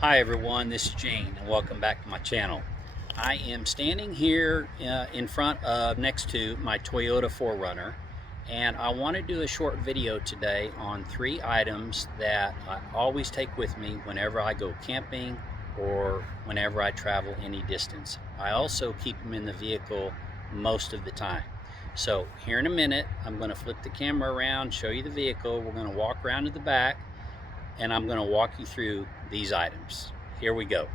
Hi everyone, this is Jane and welcome back to my channel. I am standing here in front of next to my Toyota 4Runner, and I want to do a short video today on 3 items that I always take with me whenever I go camping or whenever I travel any distance. I also keep them in the vehicle most of the time. So here in a minute I'm going to flip the camera around, show you the vehicle. We're going to walk around to the back and I'm going to walk you through these items. Here we go.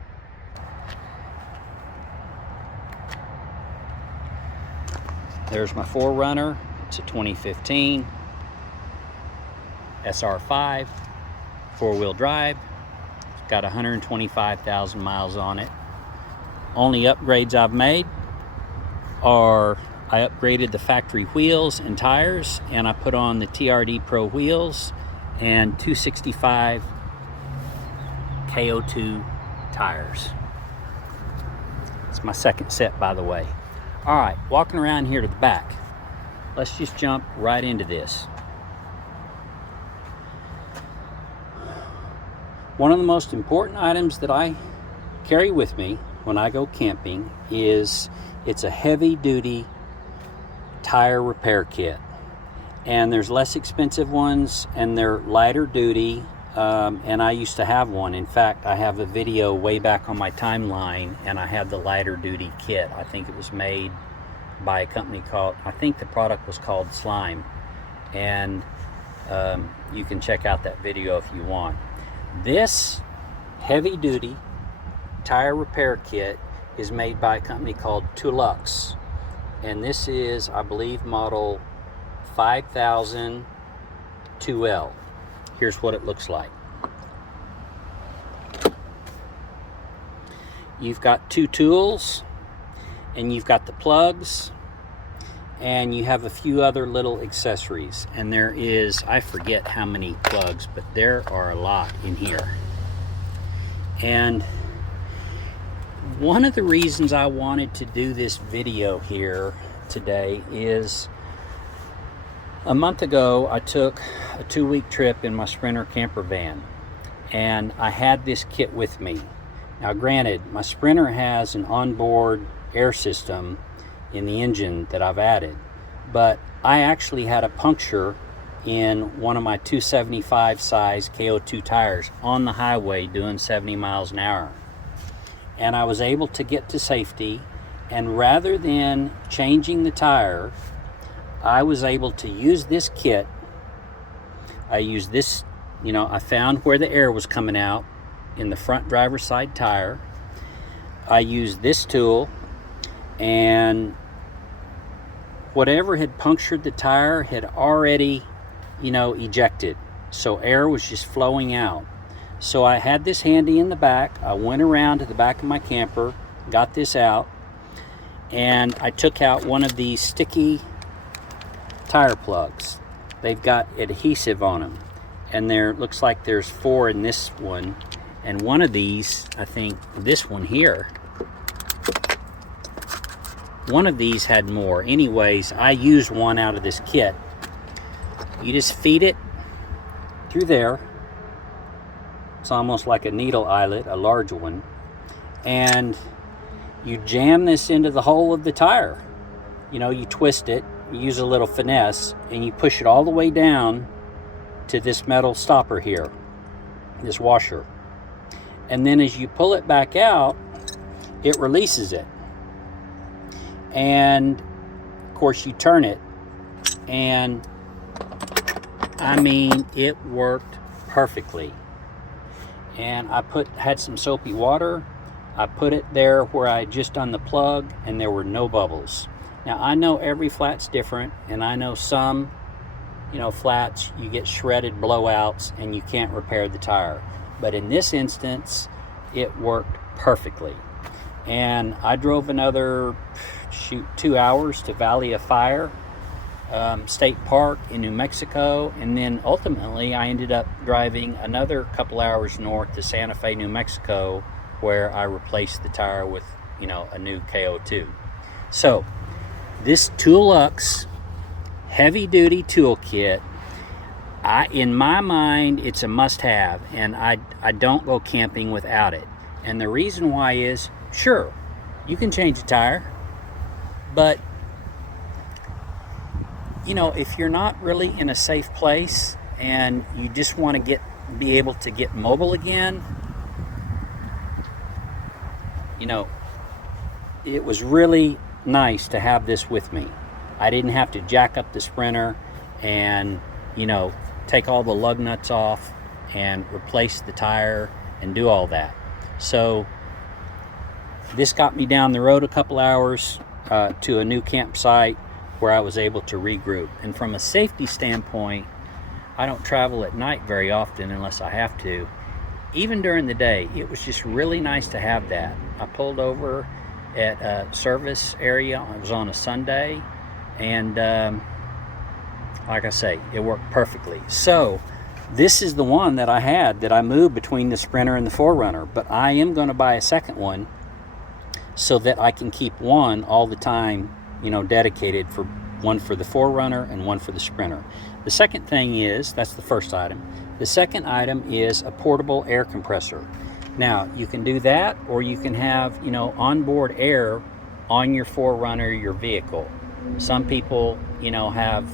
There's my 4Runner. It's a 2015 SR5 4-wheel drive. It's got 125,000 miles on it. Only upgrades I've made are I upgraded the factory wheels and tires, and I put on the TRD Pro wheels and 265 KO2 tires. It's my second set, by the way. All right, walking around here to the back. Let's just jump right into this. One of the most important items that I carry with me when I go camping is it's a heavy-duty tire repair kit. And there's less expensive ones and they're lighter duty, and I used to have one. In fact, I have a video way back on my timeline and I had the lighter duty kit. I think it was made by a company called, I think the product was called Slime, and you can check out that video if you want. This heavy duty tire repair kit is made by a company called Tooluxe, and this is, I believe, model 5000 2L. Here's what it looks like. You've got 2 tools, and you've got the plugs, and you have a few other little accessories. And there is, I forget how many plugs, but there are a lot in here. And one of the reasons I wanted to do this video here today is a month ago, I took a 2-week trip in my Sprinter camper van, and I had this kit with me. Now granted, my Sprinter has an onboard air system in the engine that I've added, but I actually had a puncture in one of my 275 size KO2 tires on the highway doing 70 miles an hour. And I was able to get to safety, and rather than changing the tire, I was able to use this kit. I used this, I found where the air was coming out in the front driver's side tire. I used this tool, and whatever had punctured the tire had already, ejected. So air was just flowing out. So I had this handy in the back. I went around to the back of my camper, got this out, and I took out one of these sticky tire plugs. They've got adhesive on them, and there looks like there's 4 in this one, and one of these, I think this one here, one of these had more. Anyways, I used one out of this kit. You just feed it through there. It's almost like a needle eyelet, a large one, and you jam this into the hole of the tire. You twist it, you use a little finesse, and you push it all the way down to this metal stopper here, this washer. And then as you pull it back out, it releases it. And of course you turn it, and it worked perfectly. And I had some soapy water. I put it there where I had just done the plug, and there were no bubbles. Now, I know every flat's different, and I know some, flats, you get shredded blowouts and you can't repair the tire. But in this instance, it worked perfectly. And I drove another, 2 hours to Valley of Fire State Park in New Mexico, and then ultimately I ended up driving another couple hours north to Santa Fe, New Mexico, where I replaced the tire with, a new KO2. So, this Tooluxe heavy-duty toolkit in my mind, it's a must-have, and I don't go camping without it. And the reason why is, sure, you can change a tire, but you know, if you're not really in a safe place and you just want to be able to get mobile again, you know, it was really nice to have this with me. I didn't have to jack up the Sprinter and, you know, take all the lug nuts off and replace the tire and do all that. So this got me down the road a couple hours to a new campsite where I was able to regroup. And from a safety standpoint, I don't travel at night very often unless I have to. Even during the day, it was just really nice to have that. I pulled over at a service area. It was on a Sunday, and like I say, it worked perfectly. So this is the one that I had that I moved between the Sprinter and the 4Runner, but I am going to buy a second one so that I can keep one all the time, you know, dedicated, for one for the 4Runner and one for the Sprinter. The second thing is, that's the first item. The second item is a portable air compressor. Now, you can do that, or you can have, you know, onboard air on your 4Runner, your vehicle. Some people, you know, have,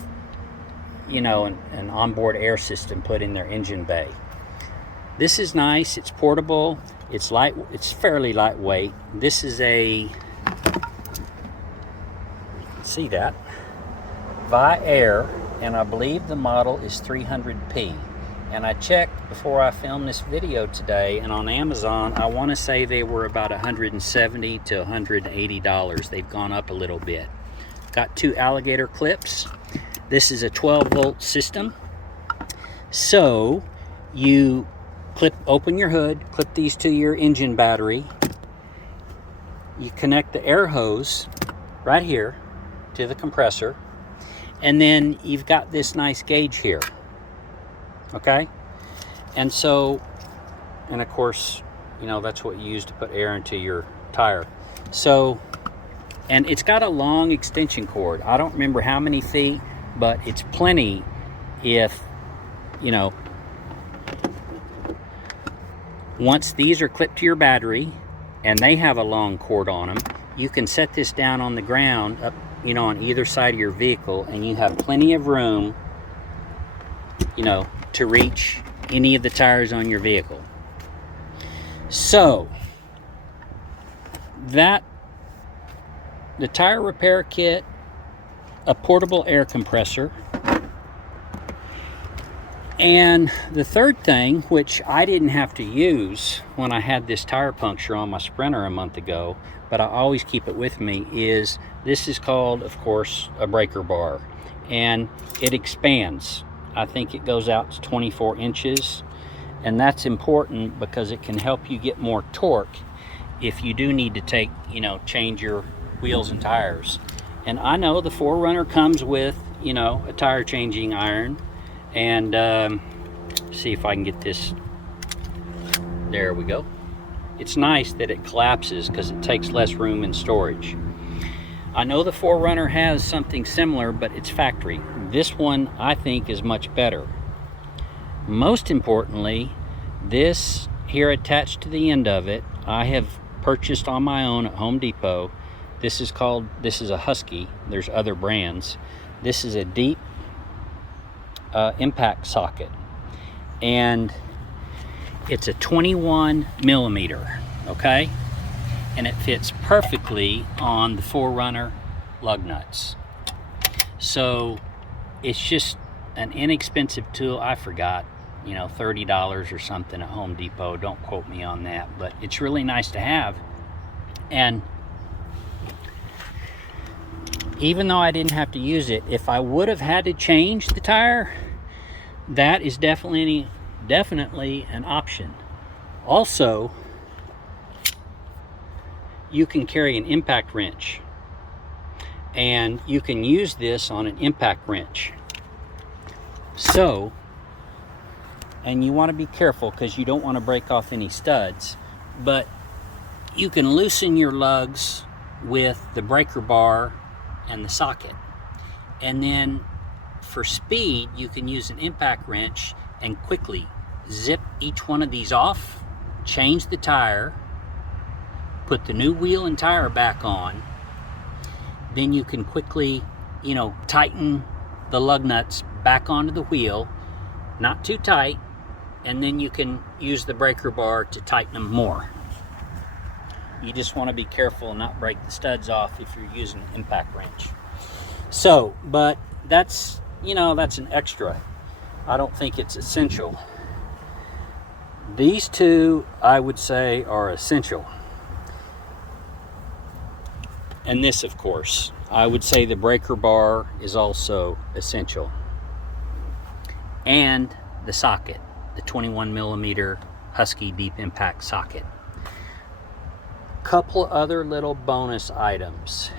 you know, an onboard air system put in their engine bay. This is nice. It's portable. It's light. It's fairly lightweight. This is a, see that, Vi-Air, and I believe the model is 300P. And I checked before I filmed this video today, and on Amazon, I want to say they were about $170 to $180. They've gone up a little bit. Got 2 alligator clips. This is a 12-volt system. So you open your hood, clip these to your engine battery. You connect the air hose right here to the compressor, and then you've got this nice gauge here. Okay, and so, and of course, you know, that's what you use to put air into your tire. So, and it's got a long extension cord. I don't remember how many feet, but it's plenty if, you know, once these are clipped to your battery and they have a long cord on them, you can set this down on the ground, up, you know, on either side of your vehicle, and you have plenty of room, you know, to reach any of the tires on your vehicle. So that, the tire repair kit, a portable air compressor, and the third thing, which I didn't have to use when I had this tire puncture on my Sprinter a month ago, but I always keep it with me, is this is called, of course, a breaker bar, and it expands. I think it goes out to 24 inches, and that's important because it can help you get more torque if you do need to take, you know, change your wheels and tires. And I know the 4Runner comes with, you know, a tire changing iron, and see if I can get this, there we go. It's nice that it collapses because it takes less room in storage. I know the 4Runner has something similar, but it's factory. This one, I think, is much better. Most importantly, this here attached to the end of it, I have purchased on my own at Home Depot. This is a Husky. There's other brands. This is a deep impact socket, and it's a 21 millimeter, okay? And it fits perfectly on the 4Runner lug nuts. So it's just an inexpensive tool. I forgot, you know, $30 or something at Home Depot. Don't quote me on that, but it's really nice to have. And even though I didn't have to use it, if I would have had to change the tire, that is definitely an option. Also, you can carry an impact wrench, and you can use this on an impact wrench. So, and you want to be careful because you don't want to break off any studs, but you can loosen your lugs with the breaker bar and the socket, and then for speed, you can use an impact wrench and quickly zip each one of these off, change the tire, put the new wheel and tire back on. Then you can quickly, you know, tighten the lug nuts back onto the wheel, not too tight, and then you can use the breaker bar to tighten them more. You just want to be careful and not break the studs off if you're using an impact wrench. So, but that's, you know, that's an extra. I don't think it's essential. These two, I would say, are essential. And this, of course, I would say the breaker bar is also essential. And the socket, the 21 millimeter Husky deep impact socket. Couple other little bonus items.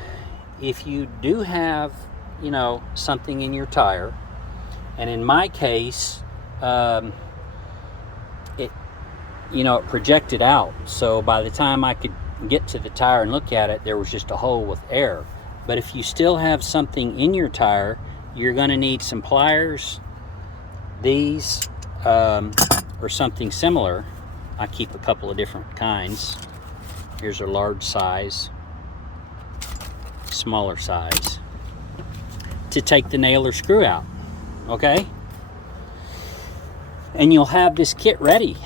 If you do have, you know, something in your tire, and in my case, it projected out, so by the time I could get to the tire and look at it, there was just a hole with air. But if you still have something in your tire, you're going to need some pliers, these, or something similar. I keep a couple of different kinds. Here's a large size, smaller size, to take the nail or screw out, okay? And you'll have this kit ready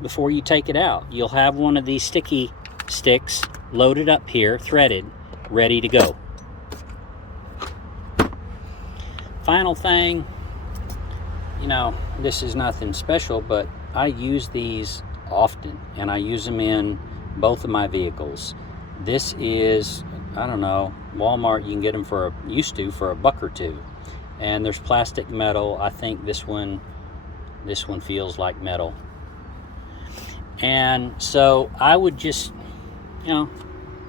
before you take it out. You'll have one of these sticky sticks loaded up here, threaded, ready to go. Final thing, you know, this is nothing special, but I use these often, and I use them in both of my vehicles. This is, I don't know, Walmart, you can get them for used to for $1 or $2. And there's plastic, metal. I think this one feels like metal. And so I would just, you know,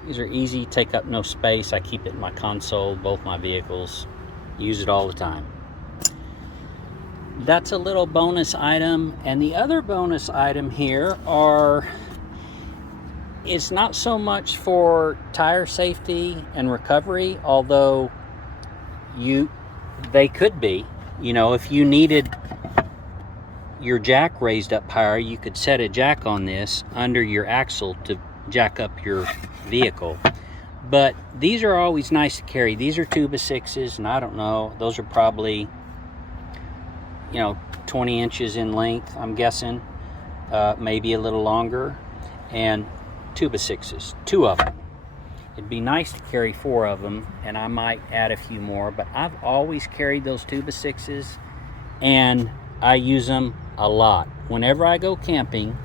these are easy, take up no space. I keep it in my console, both my vehicles, use it all the time. That's a little bonus item. And the other bonus item here are, it's not so much for tire safety and recovery, although they could be. You know, if you needed your jack raised up higher, you could set a jack on this under your axle to jack up your vehicle. But these are always nice to carry. These are 2x6s, and I don't know, those are probably, you know, 20 inches in length, I'm guessing, maybe a little longer, and 2x6s, 2 of them. It'd be nice to carry 4 of them, and I might add a few more, but I've always carried those 2x6s, and I use them a lot. Whenever I go camping,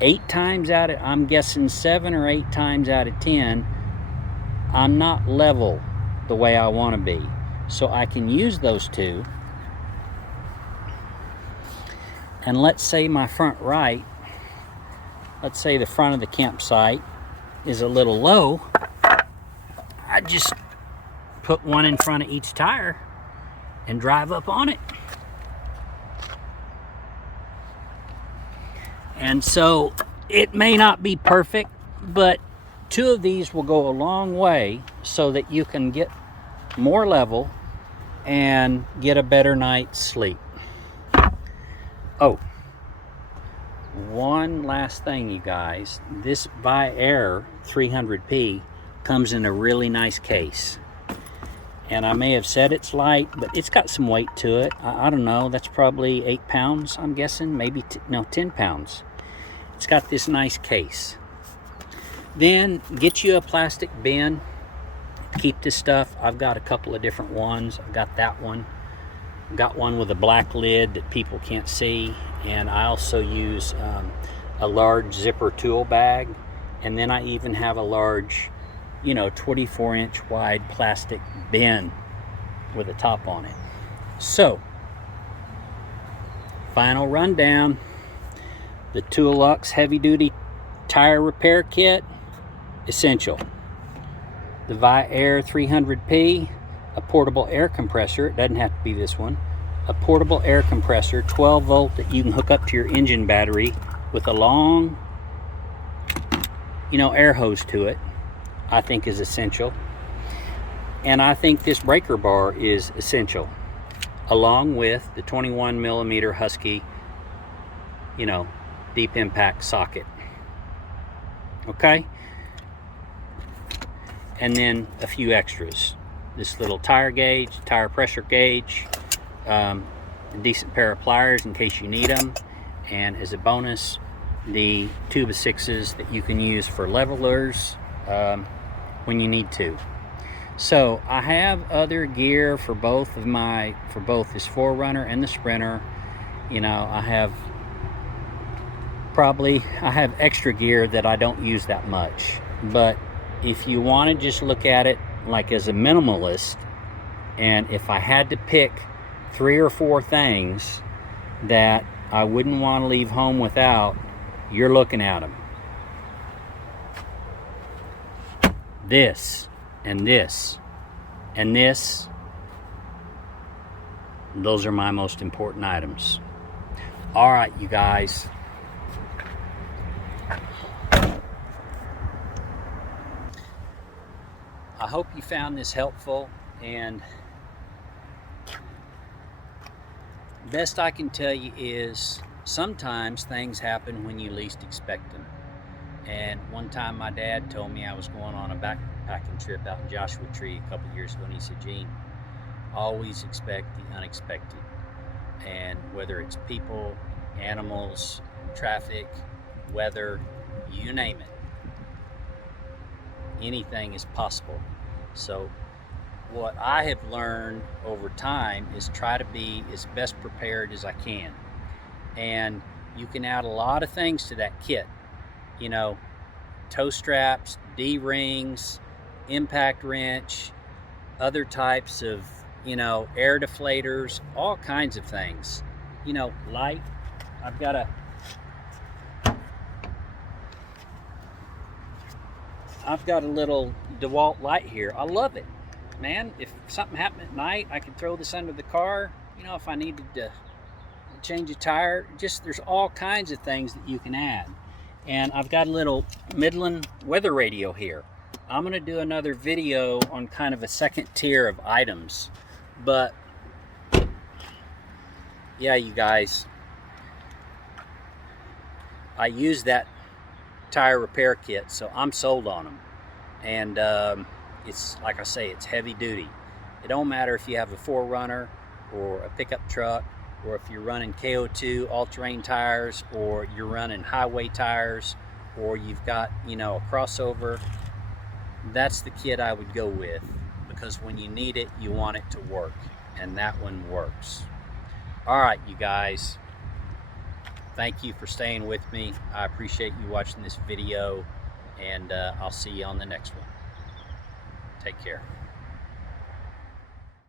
8 times out of, I'm guessing 7 or 8 times out of 10, I'm not level the way I want to be. So I can use those 2. And let's say my front right, let's say the front of the campsite is a little low, I just put one in front of each tire and drive up on it. And so it may not be perfect, but 2 of these will go a long way so that you can get more level and get a better night's sleep. Oh, one last thing, you guys. This Air 300p comes in a really nice case. And I may have said it's light, but it's got some weight to it. I don't know, that's probably 8 pounds, I'm guessing, maybe, 10 pounds. It's got this nice case. Then get you a plastic bin, keep this stuff. I've got a couple of different ones. I've got that one. I've got one with a black lid that people can't see. And I also use a large zipper tool bag. And then I even have a large, 24-inch wide plastic bin with a top on it. So, final rundown. The Tooluxe heavy-duty tire repair kit, essential. The Air 300p, a portable air compressor. It doesn't have to be this one. A portable air compressor, 12 volt, that you can hook up to your engine battery with a long, air hose to it, I think is essential. And I think this breaker bar is essential, along with the 21mm Husky, you know, deep impact socket. Okay? And then a few extras. This little tire gauge, tire pressure gauge, a decent pair of pliers in case you need them, and as a bonus, the tube of 6s that you can use for levelers when you need to. So I have other gear for both this 4Runner and the Sprinter. You know, I have extra gear that I don't use that much. But if you want to just look at it like as a minimalist, and if I had to pick 3 or 4 things that I wouldn't want to leave home without, you're looking at them. This and this and this, those are my most important items. All right, you guys. I hope you found this helpful, and best I can tell you is sometimes things happen when you least expect them. And one time my dad told me I was going on a backpacking trip out in Joshua Tree a couple years ago, and he said, Gene, always expect the unexpected. And whether it's people, animals, traffic, weather, you name it, anything is possible. So what I have learned over time is try to be as best prepared as I can. And you can add a lot of things to that kit. You know, toe straps, D-rings, impact wrench, other types of, you know, air deflators, all kinds of things. You know, light. I've got a little DeWalt light here. I love it, man. If something happened at night, I could throw this under the car. You know, if I needed to change a tire, just there's all kinds of things that you can add. And I've got a little Midland weather radio here. I'm going to do another video on kind of a second tier of items. But yeah, you guys, I use that tire repair kit, so I'm sold on them. And it's, like I say, it's heavy duty. It don't matter if you have a 4Runner or a pickup truck, or if you're running KO2 all-terrain tires, or you're running highway tires, or you've got, you know, a crossover. That's the kit I would go with, because when you need it, you want it to work, and that one works. All right, you guys, thank you for staying with me. I appreciate you watching this video, and I'll see you on the next one. Take care.